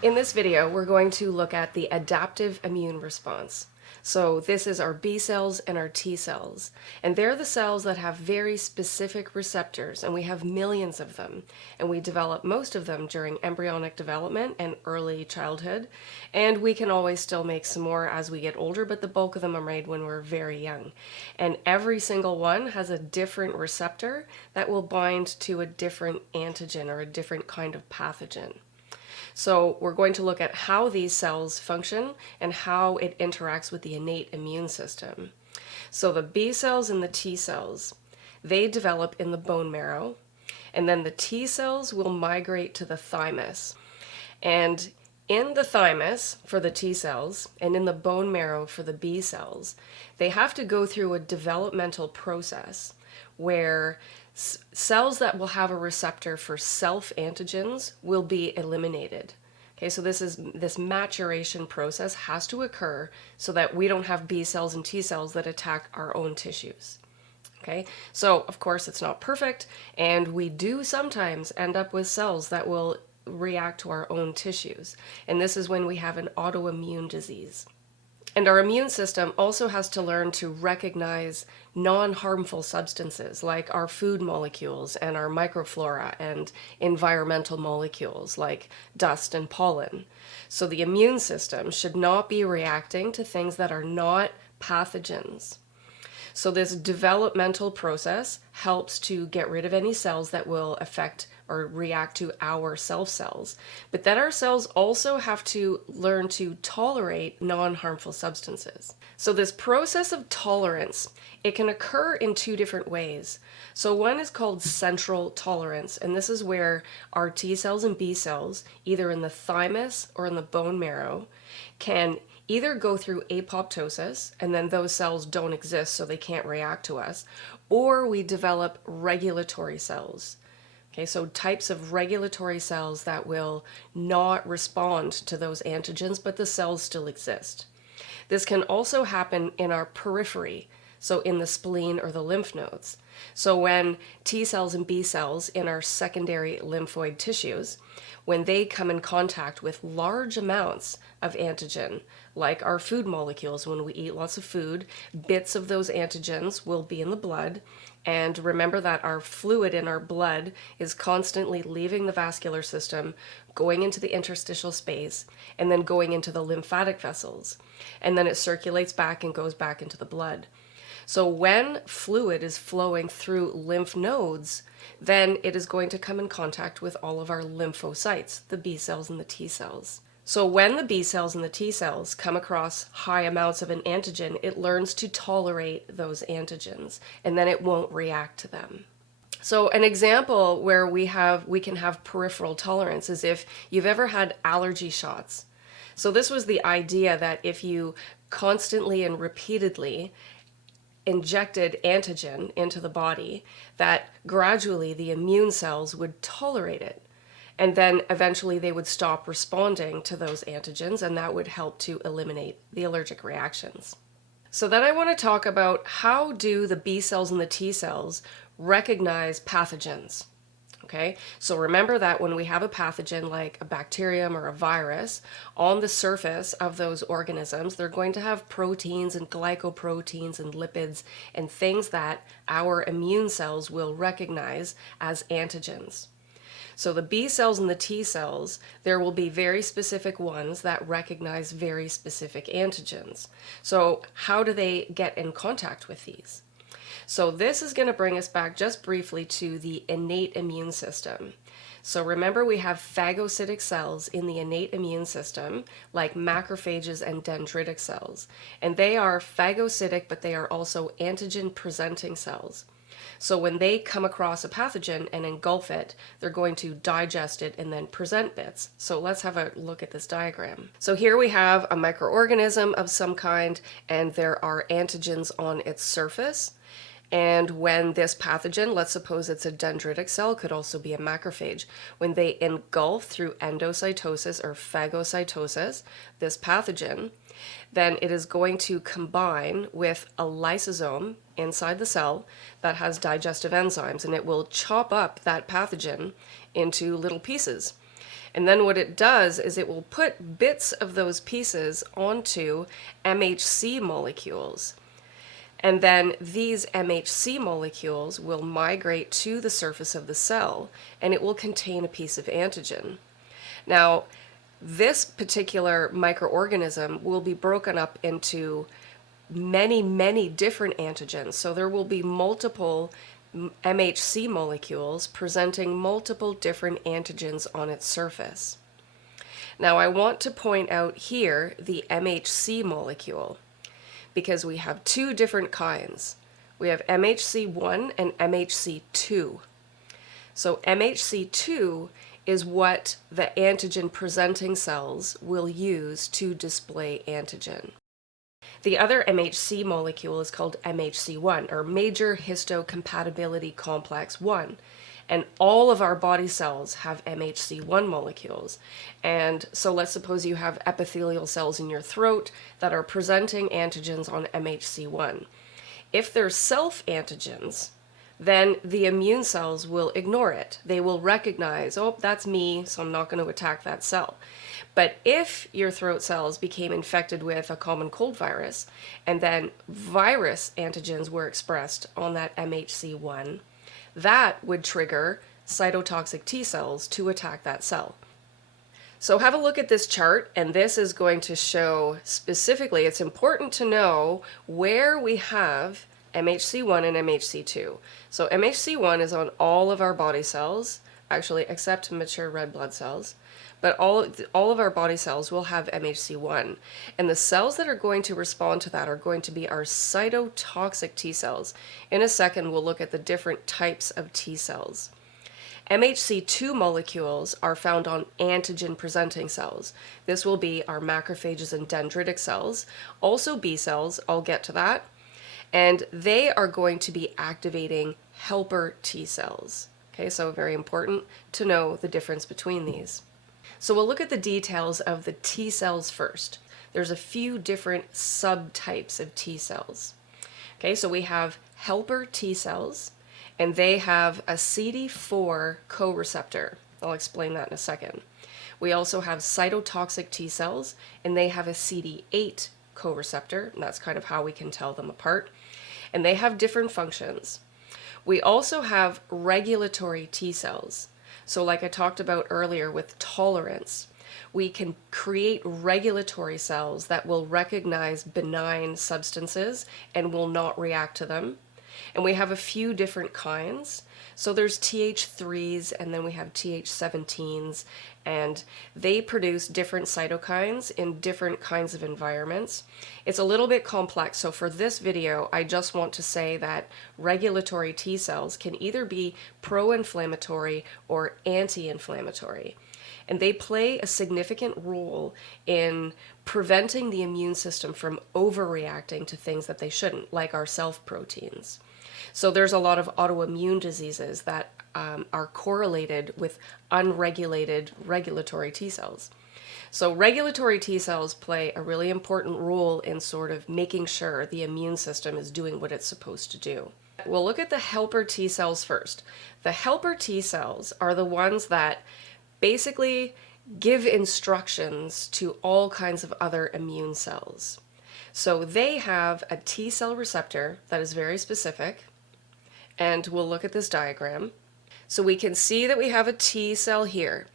In this video, we're going to look at the adaptive immune response. So this is our B cells and our T cells, and they're the cells that have very specific receptors, and we have millions of them, and we develop most of them during embryonic development and early childhood, and we can always still make some more as we get older, but the bulk of them are made when we're very young. And every single one has a different receptor that will bind to a different antigen or a different kind of pathogen. So we're going to look at how these cells function and how it interacts with the innate immune system. So the B cells and the T cells, they develop in the bone marrow, and then the T cells will migrate to the thymus. And in the thymus for the T cells and in the bone marrow for the B cells, they have to go through a developmental process where cells that will have a receptor for self-antigens will be eliminated. Okay, so this maturation process has to occur so that we don't have B cells and T cells that attack our own tissues. Okay, so of course it's not perfect, and we do sometimes end up with cells that will react to our own tissues, and this is when we have an autoimmune disease. And our immune system also has to learn to recognize non-harmful substances like our food molecules and our microflora and environmental molecules like dust and pollen. So the immune system should not be reacting to things that are not pathogens. So this developmental process helps to get rid of any cells that will affect or react to our self cells. But then our cells also have to learn to tolerate non-harmful substances. So this process of tolerance, it can occur in two different ways. So one is called central tolerance, and this is where our T cells and B cells, either in the thymus or in the bone marrow, can either go through apoptosis, and then those cells don't exist so they can't react to us, or we develop regulatory cells. Okay, so types of regulatory cells that will not respond to those antigens, but the cells still exist. This can also happen in our periphery, so in the spleen or the lymph nodes. So when T cells and B cells in our secondary lymphoid tissues, when they come in contact with large amounts of antigen, like our food molecules, when we eat lots of food, bits of those antigens will be in the blood. And remember that our fluid in our blood is constantly leaving the vascular system, going into the interstitial space, and then going into the lymphatic vessels. And then it circulates back and goes back into the blood. So when fluid is flowing through lymph nodes, then it is going to come in contact with all of our lymphocytes, the B cells and the T cells. So when the B cells and the T cells come across high amounts of an antigen, it learns to tolerate those antigens, and then it won't react to them. So an example where we can have peripheral tolerance is if you've ever had allergy shots. So this was the idea that if you constantly and repeatedly injected antigen into the body, that gradually the immune cells would tolerate it. And then eventually they would stop responding to those antigens, and that would help to eliminate the allergic reactions. So then I want to talk about how do the B cells and the T cells recognize pathogens. Okay, so remember that when we have a pathogen like a bacterium or a virus, on the surface of those organisms, they're going to have proteins and glycoproteins and lipids and things that our immune cells will recognize as antigens. So the B cells and the T cells, there will be very specific ones that recognize very specific antigens. So how do they get in contact with these? So this is going to bring us back just briefly to the innate immune system. So remember, we have phagocytic cells in the innate immune system, like macrophages and dendritic cells. And they are phagocytic, but they are also antigen-presenting cells. So when they come across a pathogen and engulf it, they're going to digest it and then present bits. So let's have a look at this diagram. So here we have a microorganism of some kind, and there are antigens on its surface. And when this pathogen, let's suppose it's a dendritic cell, could also be a macrophage, when they engulf through endocytosis or phagocytosis, this pathogen, then it is going to combine with a lysosome inside the cell that has digestive enzymes, and it will chop up that pathogen into little pieces. And then what it does is it will put bits of those pieces onto MHC molecules. And then these MHC molecules will migrate to the surface of the cell, and it will contain a piece of antigen. Now, this particular microorganism will be broken up into many, many different antigens. So there will be multiple MHC molecules presenting multiple different antigens on its surface. Now, I want to point out here the MHC molecule, because we have two different kinds. We have MHC1 and MHC2. So MHC2 is what the antigen presenting cells will use to display antigen. The other MHC molecule is called MHC1, or Major Histocompatibility Complex 1. And all of our body cells have MHC1 molecules. And so let's suppose you have epithelial cells in your throat that are presenting antigens on MHC1. If they're self-antigens, then the immune cells will ignore it. They will recognize, oh, that's me, so I'm not going to attack that cell. But if your throat cells became infected with a common cold virus, and then virus antigens were expressed on that MHC1, that would trigger cytotoxic T cells to attack that cell. So have a look at this chart, and this is going to show specifically, it's important to know where we have MHC1 and MHC2. So MHC1 is on all of our body cells, actually except mature red blood cells, but all of our body cells will have MHC1. And the cells that are going to respond to that are going to be our cytotoxic T cells. In a second, we'll look at the different types of T cells. MHC2 molecules are found on antigen-presenting cells. This will be our macrophages and dendritic cells, also B cells, I'll get to that. And they are going to be activating helper T cells. Okay, so very important to know the difference between these. So we'll look at the details of the T cells first. There's a few different subtypes of T cells. Okay, so we have helper T cells, and they have a CD4 co-receptor. I'll explain that in a second. We also have cytotoxic T cells, and they have a CD8 co-receptor, and that's kind of how we can tell them apart. And they have different functions. We also have regulatory T cells. So like I talked about earlier with tolerance, we can create regulatory cells that will recognize benign substances and will not react to them. And we have a few different kinds. So there's Th3s, and then we have Th17s, and they produce different cytokines in different kinds of environments. It's a little bit complex, so for this video, I just want to say that regulatory T cells can either be pro-inflammatory or anti-inflammatory. And they play a significant role in preventing the immune system from overreacting to things that they shouldn't, like our self-proteins. So there's a lot of autoimmune diseases that are correlated with unregulated regulatory T cells. So regulatory T cells play a really important role in sort of making sure the immune system is doing what it's supposed to do. We'll look at the helper T cells first. The helper T cells are the ones that basically give instructions to all kinds of other immune cells. So they have a T cell receptor that is very specific, and we'll look at this diagram. So we can see that we have a T cell here.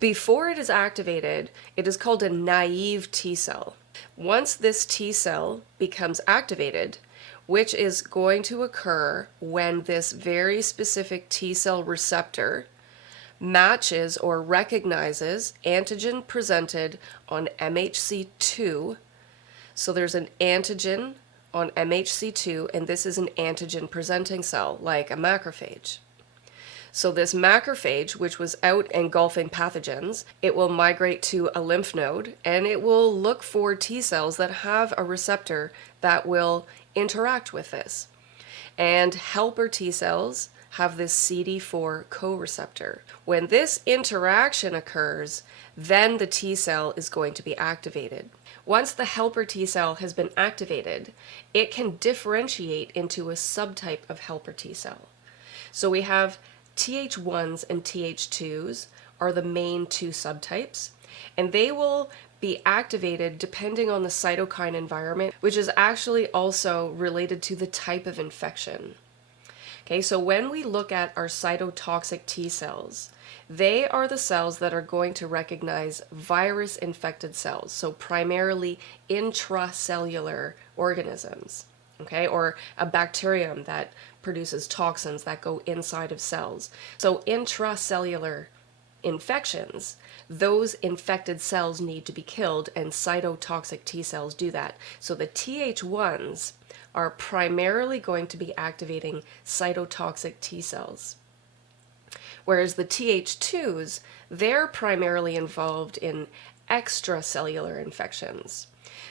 Before it is activated, it is called a naive T cell. Once this T cell becomes activated, which is going to occur when this very specific T cell receptor matches or recognizes antigen presented on MHC2. So there's an antigen on MHC2, and this is an antigen presenting cell, like a macrophage. So this macrophage, which was out engulfing pathogens, it will migrate to a lymph node, and it will look for T cells that have a receptor that will interact with this. And helper T cells have this CD4 co-receptor. When this interaction occurs, then the T cell is going to be activated. Once the helper T cell has been activated, it can differentiate into a subtype of helper T cell. So we have Th1s and Th2s are the main two subtypes, and they will be activated depending on the cytokine environment, which is actually also related to the type of infection. Okay, so when we look at our cytotoxic T cells, they are the cells that are going to recognize virus-infected cells, so primarily intracellular organisms, okay, or a bacterium that produces toxins that go inside of cells. So intracellular infections, those infected cells need to be killed, and cytotoxic T cells do that. So the Th1s are primarily going to be activating cytotoxic T cells, whereas the Th2s, they're primarily involved in extracellular infections.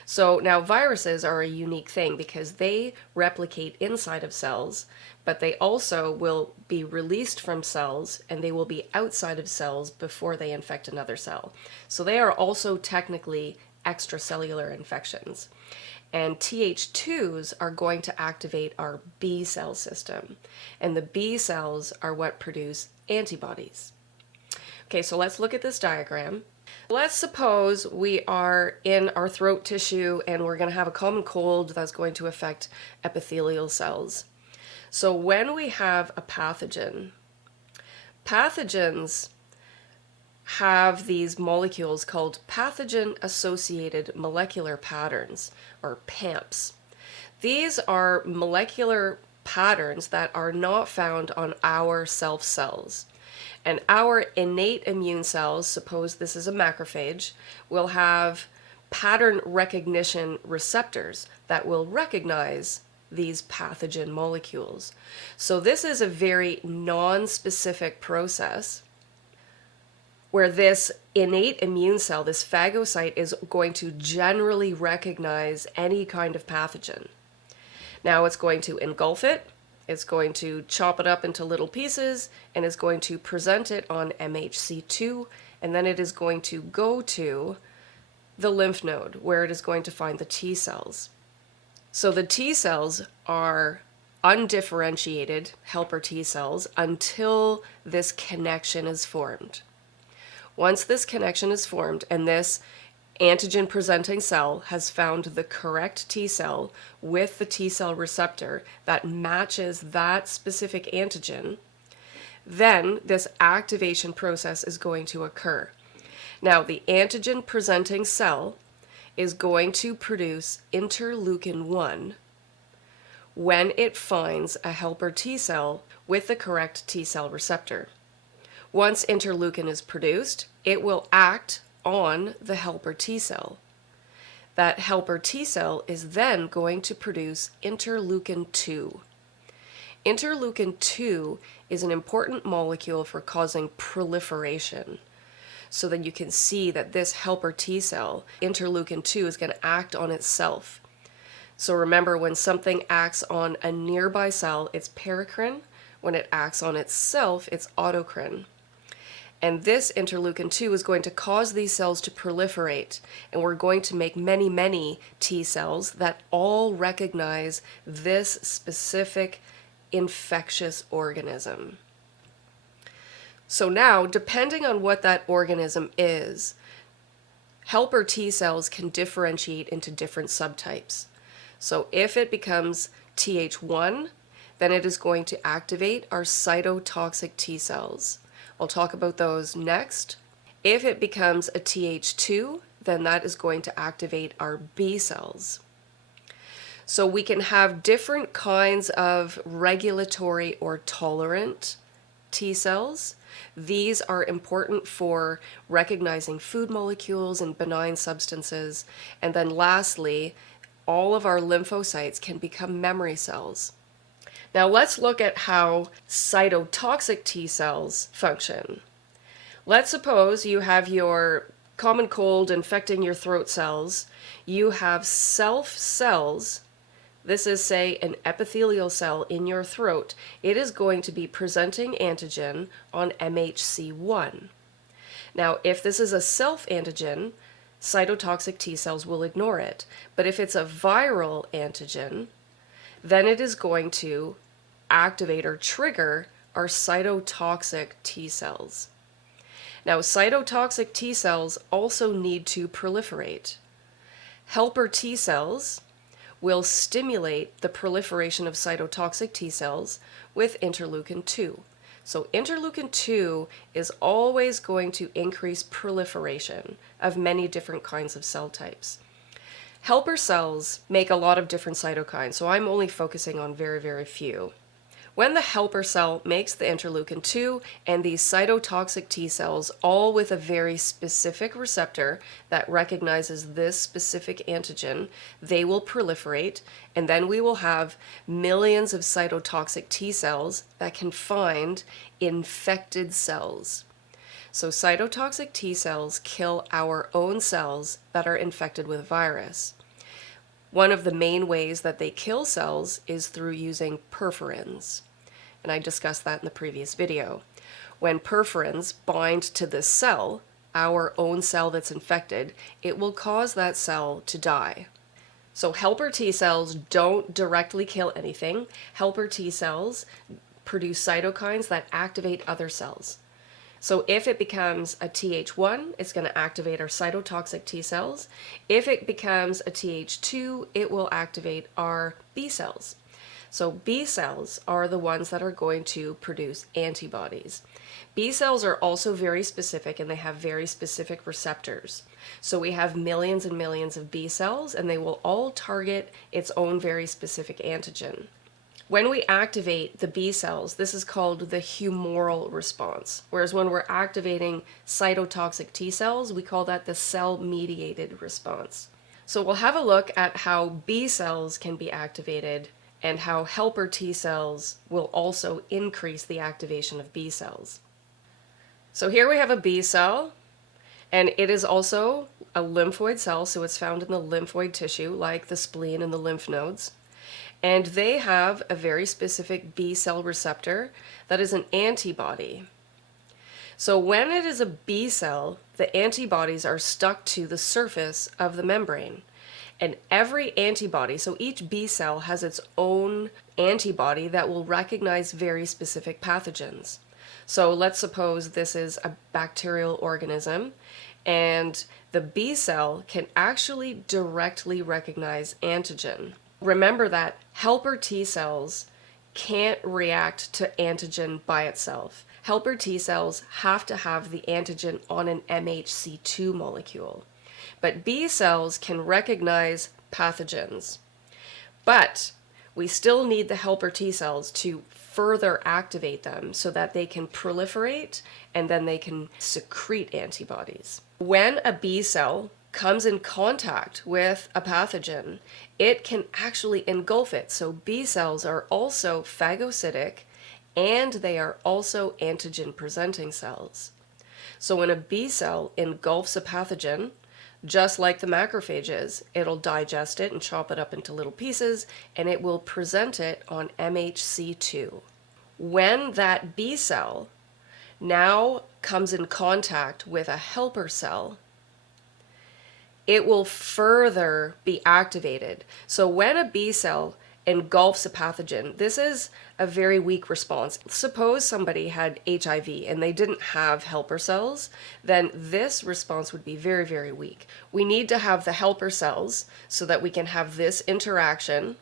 So now viruses are a unique thing because they replicate inside of cells, but they also will be released from cells and they will be outside of cells before they infect another cell. So they are also technically extracellular infections. And Th2s are going to activate our B cell system. And the B cells are what produce antibodies. Okay, so let's look at this diagram. Let's suppose we are in our throat tissue and we're going to have a common cold that's going to affect epithelial cells. So when we have a pathogen, pathogens have these molecules called pathogen-associated molecular patterns, or PAMPs. These are molecular patterns that are not found on our self cells. And our innate immune cells, suppose this is a macrophage, will have pattern recognition receptors that will recognize these pathogen molecules. So this is a very non-specific process where this innate immune cell, this phagocyte, is going to generally recognize any kind of pathogen. Now it's going to engulf it, it's going to chop it up into little pieces, and it's going to present it on MHC2, and then it is going to go to the lymph node where it is going to find the T cells. So the T cells are undifferentiated helper T cells until this connection is formed. Once this connection is formed and this antigen presenting cell has found the correct T cell with the T cell receptor that matches that specific antigen, then this activation process is going to occur. Now, the antigen presenting cell is going to produce interleukin-1 when it finds a helper T cell with the correct T cell receptor. Once interleukin is produced, it will act on the helper T cell. That helper T cell is then going to produce interleukin-2. Interleukin-2 is an important molecule for causing proliferation. So then you can see that this helper T cell, interleukin-2, is going to act on itself. So remember, when something acts on a nearby cell, it's paracrine. When it acts on itself, it's autocrine. And this interleukin-2 is going to cause these cells to proliferate, and we're going to make many, many T cells that all recognize this specific infectious organism. So now, depending on what that organism is, helper T cells can differentiate into different subtypes. So if it becomes Th1, then it is going to activate our cytotoxic T cells. I'll talk about those next. If it becomes a Th2, then that is going to activate our B cells. So we can have different kinds of regulatory or tolerant T cells. These are important for recognizing food molecules and benign substances. And then lastly, all of our lymphocytes can become memory cells. Now let's look at how cytotoxic T cells function. Let's suppose you have your common cold infecting your throat cells. You have self cells this is, say, an epithelial cell in your throat, it is going to be presenting antigen on MHC1. Now, if this is a self-antigen, cytotoxic T cells will ignore it. But if it's a viral antigen, then it is going to activate or trigger our cytotoxic T cells. Now, cytotoxic T cells also need to proliferate. Helper T cells will stimulate the proliferation of cytotoxic T cells with interleukin 2. So interleukin 2 is always going to increase proliferation of many different kinds of cell types. Helper cells make a lot of different cytokines, so I'm only focusing on very, very few. When the helper cell makes the interleukin 2 and these cytotoxic T cells, all with a very specific receptor that recognizes this specific antigen, they will proliferate, and then we will have millions of cytotoxic T cells that can find infected cells. So cytotoxic T cells kill our own cells that are infected with virus. One of the main ways that they kill cells is through using perforins. And I discussed that in the previous video. When perforins bind to this cell, our own cell that's infected, it will cause that cell to die. So helper T cells don't directly kill anything. Helper T cells produce cytokines that activate other cells. So if it becomes a Th1, it's going to activate our cytotoxic T cells. If it becomes a Th2, it will activate our B cells. So B cells are the ones that are going to produce antibodies. B cells are also very specific, and they have very specific receptors. So we have millions and millions of B cells, and they will all target its own very specific antigen. When we activate the B cells, this is called the humoral response, whereas when we're activating cytotoxic T cells, we call that the cell-mediated response. So we'll have a look at how B cells can be activated and how helper T cells will also increase the activation of B cells. So here we have a B cell, and it is also a lymphoid cell, so it's found in the lymphoid tissue, like the spleen and the lymph nodes. And they have a very specific B cell receptor that is an antibody. So when it is a B cell, the antibodies are stuck to the surface of the membrane. And every antibody, so each B cell has its own antibody that will recognize very specific pathogens. So let's suppose this is a bacterial organism, and the B cell can actually directly recognize antigen. Remember that helper T cells can't react to antigen by itself. Helper T cells have to have the antigen on an MHC2 molecule. But B cells can recognize pathogens. But we still need the helper T cells to further activate them so that they can proliferate and then they can secrete antibodies. When a B cell comes in contact with a pathogen, it can actually engulf it. So B cells are also phagocytic, and they are also antigen-presenting cells. So when a B cell engulfs a pathogen, just like the macrophages, it'll digest it and chop it up into little pieces, and it will present it on MHC2. When that B cell now comes in contact with a helper cell, it will further be activated. So when a B cell engulfs a pathogen, this is a very weak response. Suppose somebody had HIV and they didn't have helper cells, then this response would be very, very weak. We need to have the helper cells so that we can have this interaction,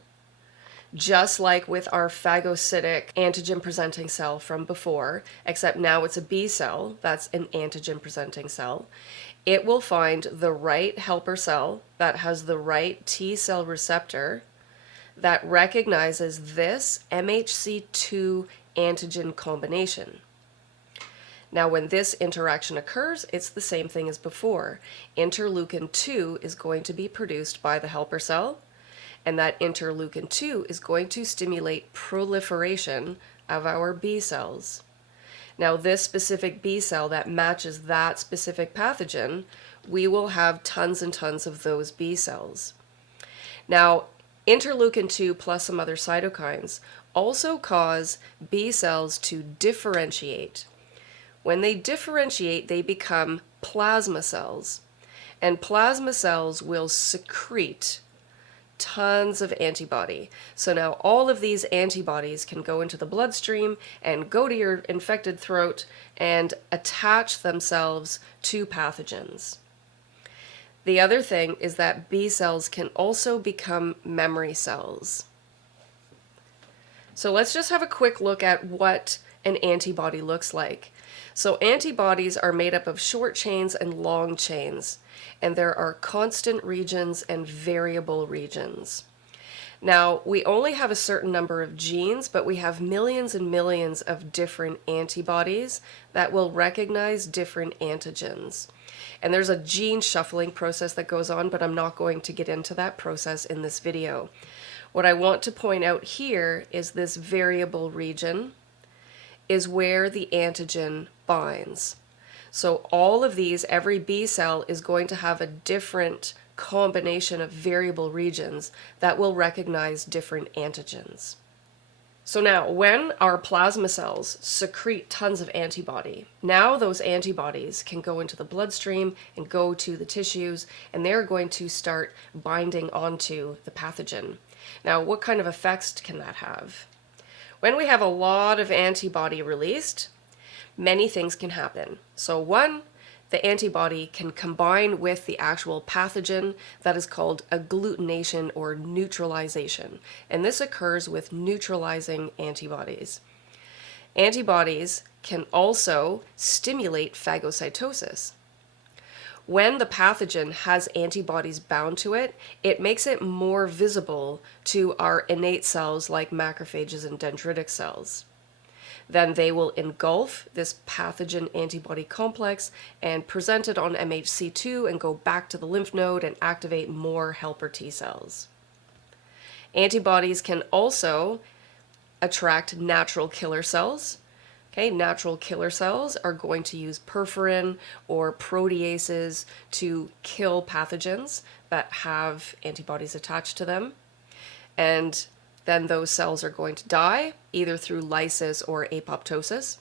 just like with our phagocytic antigen-presenting cell from before, except now it's a B cell, that's an antigen-presenting cell. It will find the right helper cell that has the right T cell receptor that recognizes this MHC2 antigen combination. Now, when this interaction occurs, it's the same thing as before. Interleukin 2 is going to be produced by the helper cell, and that interleukin 2 is going to stimulate proliferation of our B cells. Now, this specific B cell that matches that specific pathogen, we will have tons and tons of those B cells. Now, Interleukin-2 plus some other cytokines also cause B cells to differentiate. When they differentiate, they become plasma cells. And plasma cells will secrete tons of antibody. So now all of these antibodies can go into the bloodstream and go to your infected throat and attach themselves to pathogens. The other thing is that B cells can also become memory cells. So let's just have a quick look at what an antibody looks like. So antibodies are made up of short chains and long chains, and there are constant regions and variable regions. Now, we only have a certain number of genes, but we have millions and millions of different antibodies that will recognize different antigens. And there's a gene shuffling process that goes on, but I'm not going to get into that process in this video. What I want to point out here is this variable region is where the antigen binds. So all of these, every B cell is going to have a different combination of variable regions that will recognize different antigens. So now, when our plasma cells secrete tons of antibody, now those antibodies can go into the bloodstream and go to the tissues, and they're going to start binding onto the pathogen. Now, what kind of effects can that have? When we have a lot of antibody released, many things can happen. So one, the antibody can combine with the actual pathogen. That is called agglutination or neutralization. And this occurs with neutralizing antibodies. Antibodies can also stimulate phagocytosis. When the pathogen has antibodies bound to it, it makes it more visible to our innate cells like macrophages and dendritic cells. Then they will engulf this pathogen antibody complex and present it on MHC2 and go back to the lymph node and activate more helper T cells. Antibodies can also attract natural killer cells. Okay, natural killer cells are going to use perforin or proteases to kill pathogens that have antibodies attached to them. And then those cells are going to die, either through lysis or apoptosis.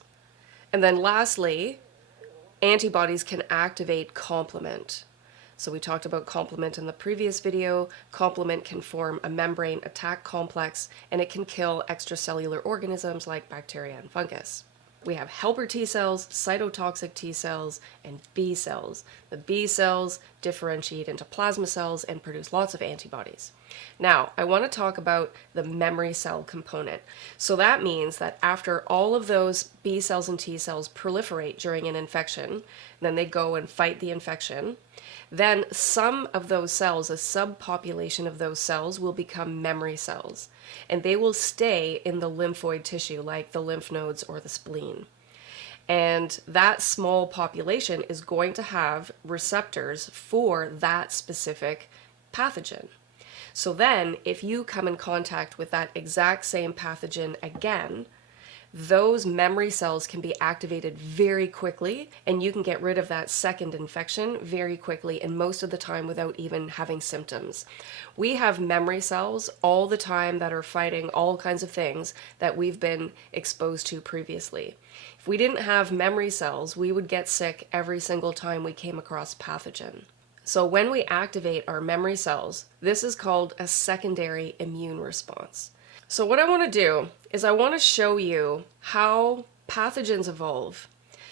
And then lastly, antibodies can activate complement. So we talked about complement in the previous video. Complement can form a membrane attack complex, and it can kill extracellular organisms like bacteria and fungus. We have helper T cells, cytotoxic T cells, and B cells. The B cells differentiate into plasma cells and produce lots of antibodies. Now, I want to talk about the memory cell component. So that means that after all of those B cells and T cells proliferate during an infection, then they go and fight the infection, then some of those cells, a subpopulation of those cells, will become memory cells, and they will stay in the lymphoid tissue, like the lymph nodes or the spleen. And that small population is going to have receptors for that specific pathogen. So then, if you come in contact with that exact same pathogen again, those memory cells can be activated very quickly, and you can get rid of that second infection very quickly, and most of the time without even having symptoms. We have memory cells all the time that are fighting all kinds of things that we've been exposed to previously. If we didn't have memory cells, we would get sick every single time we came across a pathogen. So when we activate our memory cells, this is called a secondary immune response. So what I want to do is I want to show you how pathogens evolve.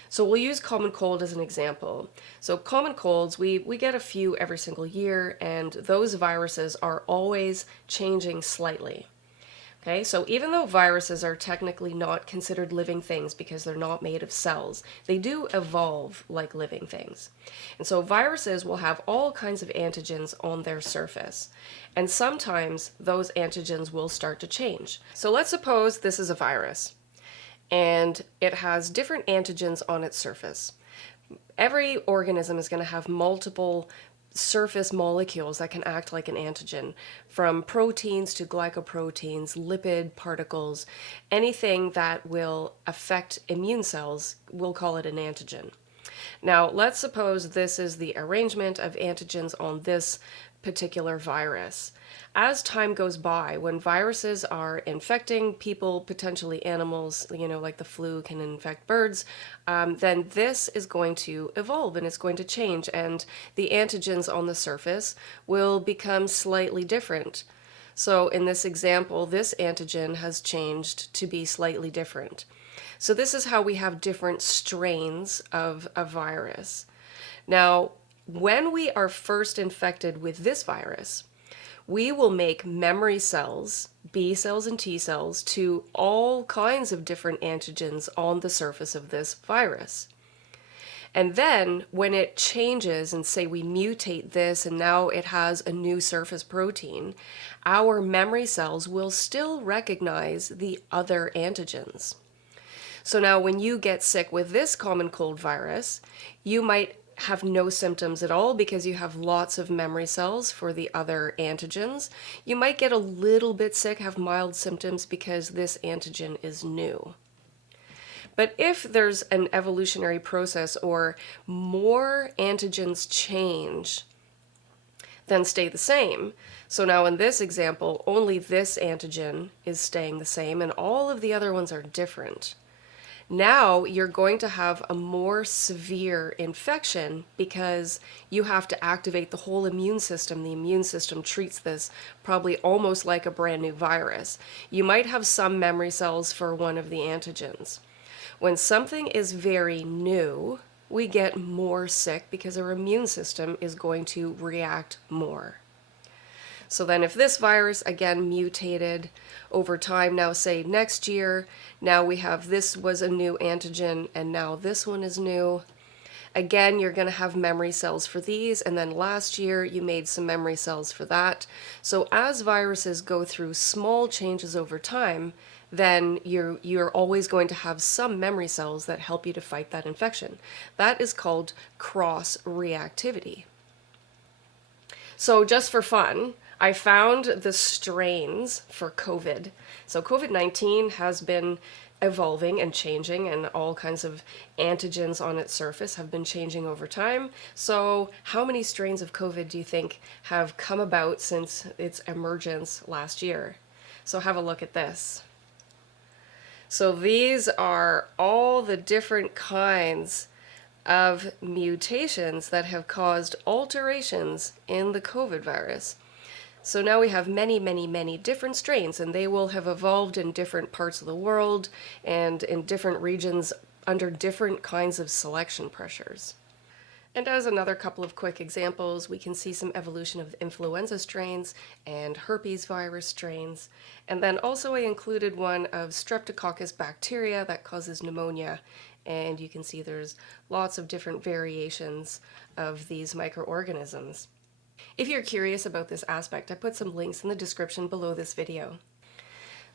So we'll use common cold as an example. So common colds, we get a few every single year, and those viruses are always changing slightly. Okay, so even though viruses are technically not considered living things because they're not made of cells, they do evolve like living things. And so viruses will have all kinds of antigens on their surface. And sometimes those antigens will start to change. So let's suppose this is a virus, and it has different antigens on its surface. Every organism is going to have multiple surface molecules that can act like an antigen, from proteins to glycoproteins, lipid particles, anything that will affect immune cells, we'll call it an antigen. Now, let's suppose this is the arrangement of antigens on this particular virus. As time goes by, when viruses are infecting people, potentially animals, like the flu can infect birds, then this is going to evolve and it's going to change, and the antigens on the surface will become slightly different. So in this example, this antigen has changed to be slightly different. So this is how we have different strains of a virus. Now, when we are first infected with this virus, we will make memory cells, B cells and T cells, to all kinds of different antigens on the surface of this virus. And then when it changes, and say we mutate this and now it has a new surface protein, our memory cells will still recognize the other antigens. So now when you get sick with this common cold virus, you might have no symptoms at all because you have lots of memory cells for the other antigens. You might get a little bit sick, have mild symptoms because this antigen is new. But if there's an evolutionary process or more antigens change than stay the same, so now in this example, only this antigen is staying the same and all of the other ones are different. Now you're going to have a more severe infection because you have to activate the whole immune system. The immune system treats this probably almost like a brand new virus. You might have some memory cells for one of the antigens. When something is very new, we get more sick because our immune system is going to react more. So then if this virus, again, mutated over time, now say next year, now we have this was a new antigen and now this one is new. Again, you're going to have memory cells for these, and then last year you made some memory cells for that. So as viruses go through small changes over time, then you're always going to have some memory cells that help you to fight that infection. That is called cross-reactivity. So just for fun, I found the strains for COVID. So COVID-19 has been evolving and changing, and all kinds of antigens on its surface have been changing over time. So how many strains of COVID do you think have come about since its emergence last year? So have a look at this. So these are all the different kinds of mutations that have caused alterations in the COVID virus. So now we have many, many, many different strains, and they will have evolved in different parts of the world and in different regions under different kinds of selection pressures. And as another couple of quick examples, we can see some evolution of influenza strains and herpes virus strains. And then also I included one of Streptococcus bacteria that causes pneumonia. And you can see there's lots of different variations of these microorganisms. If you're curious about this aspect, I put some links in the description below this video.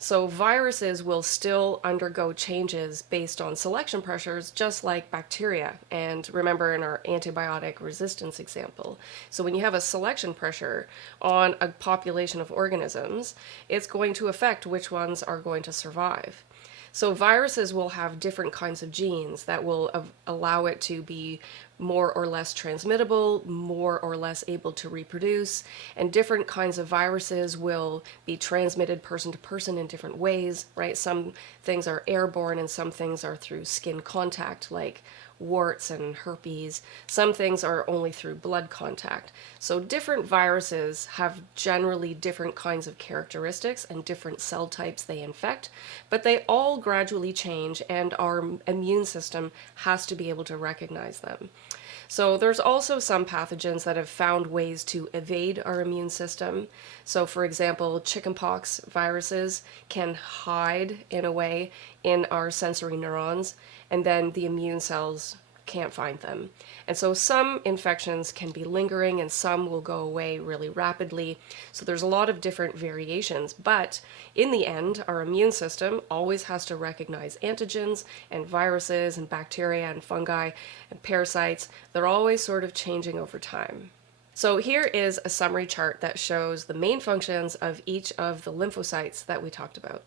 So viruses will still undergo changes based on selection pressures, just like bacteria. And remember in our antibiotic resistance example. So when you have a selection pressure on a population of organisms, it's going to affect which ones are going to survive. So viruses will have different kinds of genes that will allow it to be more or less transmittable, more or less able to reproduce, and different kinds of viruses will be transmitted person to person in different ways, right? Some things are airborne and some things are through skin contact, like warts and herpes. Some things are only through blood contact. So different viruses have generally different kinds of characteristics and different cell types they infect, but they all gradually change and our immune system has to be able to recognize them. So there's also some pathogens that have found ways to evade our immune system. So for example, chickenpox viruses can hide in a way in our sensory neurons, and then the immune cells can't find them. And so some infections can be lingering and some will go away really rapidly. So there's a lot of different variations, but in the end, our immune system always has to recognize antigens and viruses and bacteria and fungi and parasites. They're always sort of changing over time. So here is a summary chart that shows the main functions of each of the lymphocytes that we talked about.